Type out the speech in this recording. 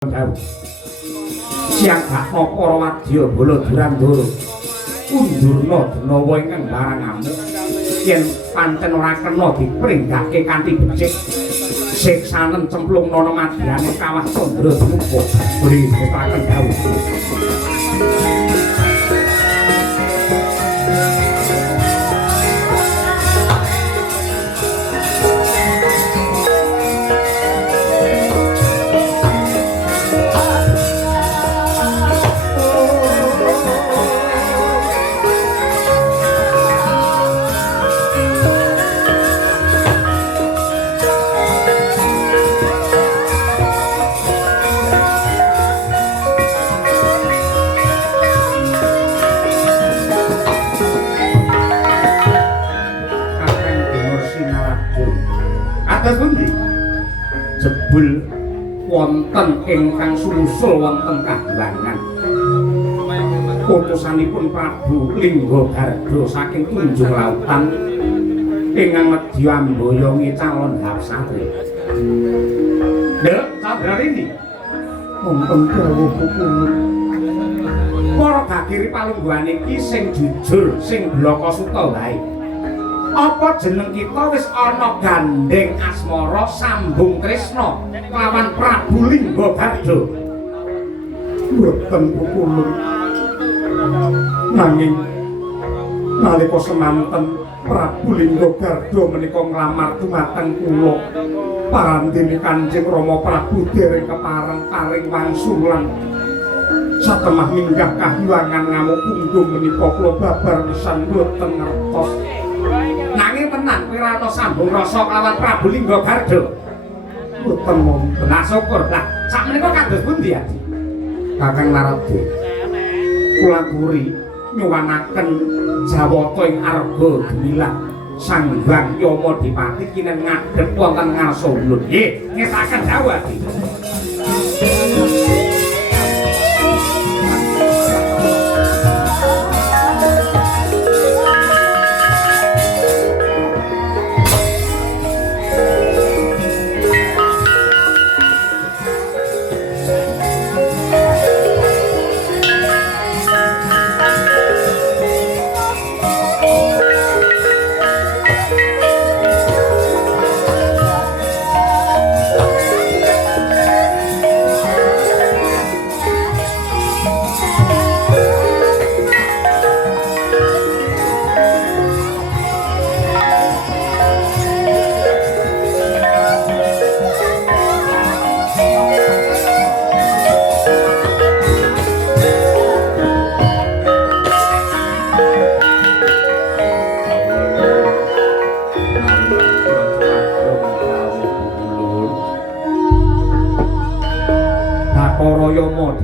Dawu siang gakno para wadya bala Durandara undurna denawa ingkang barang amuk yen pancen ora kena dipringgake kanthi becik siksanen cemplung nana madyane kawah Candra Drupa beri ketaken dawuh. Jebul wonten ingkang sumusul wonten Kahyangan utusanipun Prabu Linggagarda saking Tunjung Lautan ingkang medya amboyongi calon Hapsari. Nduk Candrarini wonten dawuh pukulun para gagiri palungguhan iki sing jujur sing blaka suta wae. Apa jeneng kita wis ana gandeng asmara sambung tresna lawan Prabu Linggagarda? Mboten pukulun. Nanging nalika semanten Prabu Linggagarda menika nglamar dumateng kula parandene Kanjeng Rama Prabu dereng kepareng paring wangsulan satemah minggah Kahyangan ngamuk punggung menika kula babar pisan mboten ngertos. Nanging tenan kowe ora ana sambung rasa kelawan Prabu Linggagarda. Mboten wonten. Lah syukur. Lah sakmenika kados pundi Adi? Kakang Narada. Kula kuri nyuwanaken Jawata ing Arga Gemilang Sang Hyang Yamadipati kinen ngadhep wonten ngarsa ulun. Nggih, ngestaken dawuh Adi. Para Yama